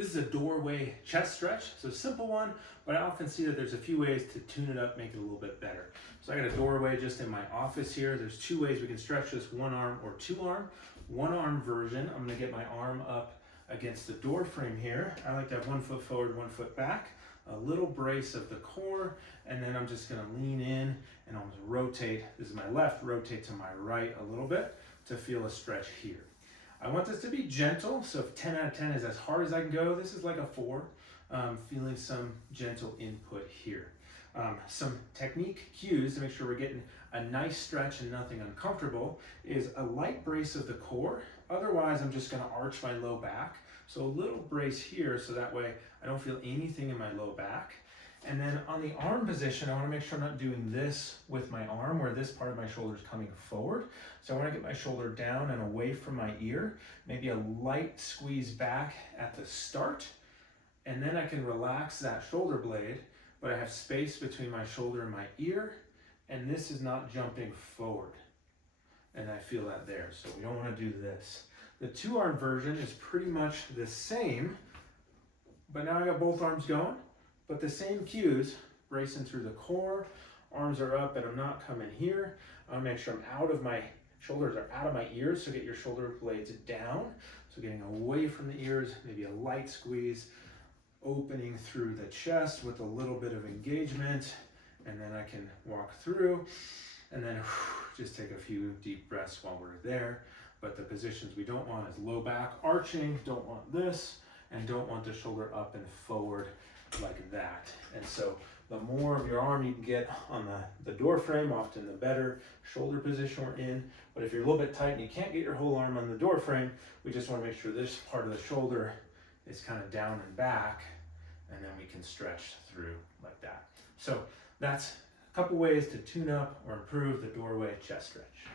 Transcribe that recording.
This is a doorway chest stretch. So a simple one, but I often see that there's a few ways to tune it up, make it a little bit better. So I got a doorway just in my office here. There's two ways we can stretch this, one arm or two arm. One arm version, I'm gonna get my arm up against the door frame here. I like to have 1 foot forward, 1 foot back, a little brace of the core, and then I'm just gonna lean in and almost rotate. This is my left, rotate to my right a little bit to feel a stretch here. I want this to be gentle, so if 10 out of 10 is as hard as I can go, this is like a 4. Feeling some gentle input here. Some technique cues to make sure we're getting a nice stretch and nothing uncomfortable is a light brace of the core. Otherwise, I'm just gonna arch my low back. So a little brace here so that way I don't feel anything in my low back. And then on the arm position, I wanna make sure I'm not doing this with my arm where this part of my shoulder is coming forward. So I wanna get my shoulder down and away from my ear, maybe a light squeeze back at the start, and then I can relax that shoulder blade, but I have space between my shoulder and my ear, and this is not jumping forward. And I feel that there, so we don't wanna do this. The two arm version is pretty much the same, but now I got both arms going. But the same cues, bracing through the core, arms are up and I'm not coming here. I wanna make sure I'm out of my shoulders are out of my ears, so get your shoulder blades down. So getting away from the ears, maybe a light squeeze, opening through the chest with a little bit of engagement, and then I can walk through, and then just take a few deep breaths while we're there. But the positions we don't want is low back arching, don't want this, and don't want the shoulder up and forward like that. And so the more of your arm you can get on the door frame, often the better shoulder position we're in. But if you're a little bit tight and you can't get your whole arm on the door frame, we just want to make sure this part of the shoulder is kind of down and back, and then we can stretch through like that. So that's a couple ways to tune up or improve the doorway chest stretch.